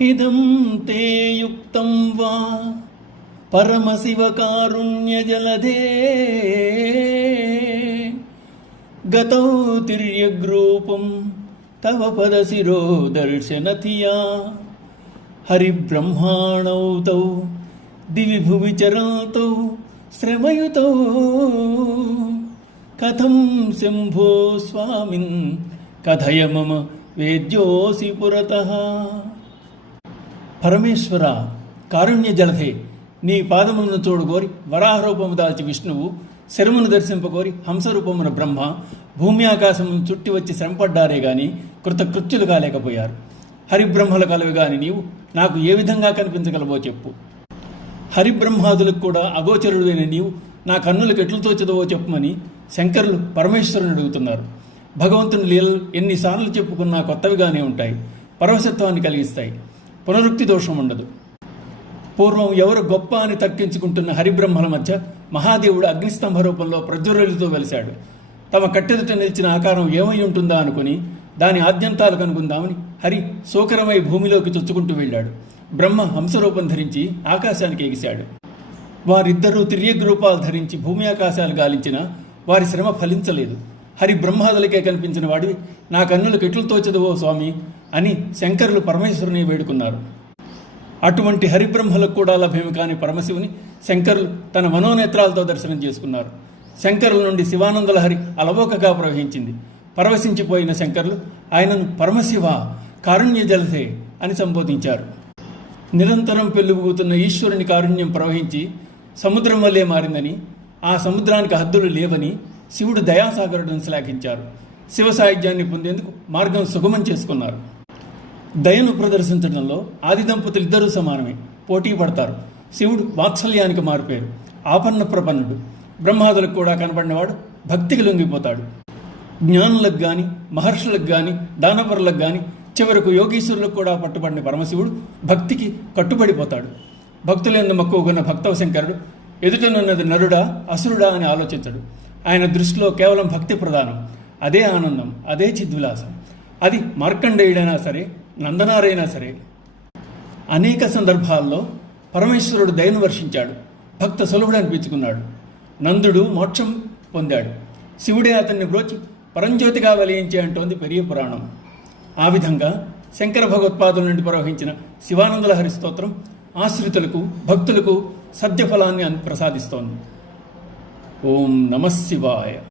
ఇదం తే యుక్తం వా పరమశివకారుణ్యజలధే గతౌ తిర్యగ్రూపం తవ పదశిరో దర్శనథియా హరిబ్రహ్మాణౌ తౌ దివి భువి చరంతౌ శ్రమయుతౌ కథం శంభో స్వామిన్ కథయ మమ వేద్యోసి పురతః. పరమేశ్వర కారుణ్య జలధే, నీ పాదములను చూడగోరి వరాహరూపము దాల్చి విష్ణువు, శరమును దర్శింపగోరి హంసరూపమున బ్రహ్మ భూమి ఆకాశమును చుట్టి వచ్చి శ్రమపడ్డారే గాని కృతకృత్యులు కాలేకపోయారు. హరిబ్రహ్మల కలవి గాని నీవు నాకు ఏ విధంగా కనిపించగలవో చెప్పు. హరిబ్రహ్మాదులకు కూడా అగోచరుడైన నీవు నా కన్నులకు ఎట్లు తోచదవో చెప్పుమని శంకరులు పరమేశ్వరుని అడుగుతున్నారు. భగవంతుని లీలలు ఎన్నిసార్లు చెప్పుకున్నా కొత్తవిగానే ఉంటాయి, పరవశత్వాన్ని కలిగిస్తాయి, పునరుక్తి దోషం ఉండదు. పూర్వం ఎవరు గొప్ప అని తక్కించుకుంటున్న హరిబ్రహ్మల మధ్య మహాదేవుడు అగ్నిస్తంభ రూపంలో ప్రజ్వరులతో వెలిశాడు. తమ కట్టెదుట నిలిచిన ఆకారం ఏమై ఉంటుందా అనుకుని దాని ఆద్యంతాలు కనుగొందామని హరి శోకరమై భూమిలోకి చొచ్చుకుంటూ వెళ్ళాడు. బ్రహ్మ హంసరూపం ధరించి ఆకాశానికి ఎగిశాడు. వారిద్దరూ తిర్యగ్ రూపాలు ధరించి భూమి ఆకాశాలు గాలించిన వారి శ్రమ ఫలించలేదు. హరి బ్రహ్మాదులకే కనిపించిన వాడివి నా కన్నులకు ఎట్లు తోచదువో స్వామి అని శంకరులు పరమేశ్వరుని వేడుకున్నారు. అటువంటి హరిబ్రహ్మలకు కూడా లభ్యము కాని పరమశివుని శంకరులు తన మనోనేత్రాలతో దర్శనం చేసుకున్నారు. శంకరుల నుండి శివానందలహరి అలవోకగా ప్రవహించింది. పరవశించిపోయిన శంకరులు ఆయనను పరమశివ కారుణ్య జలధే అని సంబోధించారు. నిరంతరం పెళ్ళుబుగుతున్న ఈశ్వరుని కారుణ్యం ప్రవహించి సముద్రం వల్లే మారిందని, ఆ సముద్రానికి హద్దులు లేవని శివుడు దయాసాగరుడుని శ్లాఘించారు. శివ సాయుధ్యాన్ని పొందేందుకు మార్గం సుగమం చేసుకున్నారు. దయను ప్రదర్శించడంలో ఆది దంపతులు ఇద్దరూ సమానమే, పోటీ పడతారు. శివుడు వాత్సల్యానికి మారుపేరు, ఆపన్న ప్రపన్నుడు. బ్రహ్మాదులకు కూడా కనబడినవాడు భక్తికి లొంగిపోతాడు. జ్ఞానులకు గాని, మహర్షులకు గాని, దానవరులకు గాని, చివరకు యోగీశ్వరులకు కూడా పట్టుబడిన పరమశివుడు భక్తికి కట్టుబడిపోతాడు. భక్తులందు మక్కువగొన్న భక్తవ శంకరుడు ఎదుటనున్నది నరుడా అసురుడా అని ఆలోచించడు. ఆయన దృష్టిలో కేవలం భక్తి ప్రధానం. అదే ఆనందం, అదే చిద్విలాసం. అది మార్కండేయుడైనా సరే, నందనారైనా సరే. అనేక సందర్భాల్లో పరమేశ్వరుడు దయను వర్షించాడు, భక్త సులభుడు అనిపించుకున్నాడు. నందుడు మోక్షం పొందాడు, శివుడే అతన్ని బ్రోచి పరంజ్యోతిగా వెలియించే అంటోంది పెరియ పురాణం. ఆ విధంగా శంకర భగవత్పాదుల నుండి ప్రవహించిన శివానందలహరి స్తోత్రం ఆశ్రితులకు భక్తులకు సద్యఫలాన్ని ప్రసాదిస్తోంది. ఓం నమః శివాయ.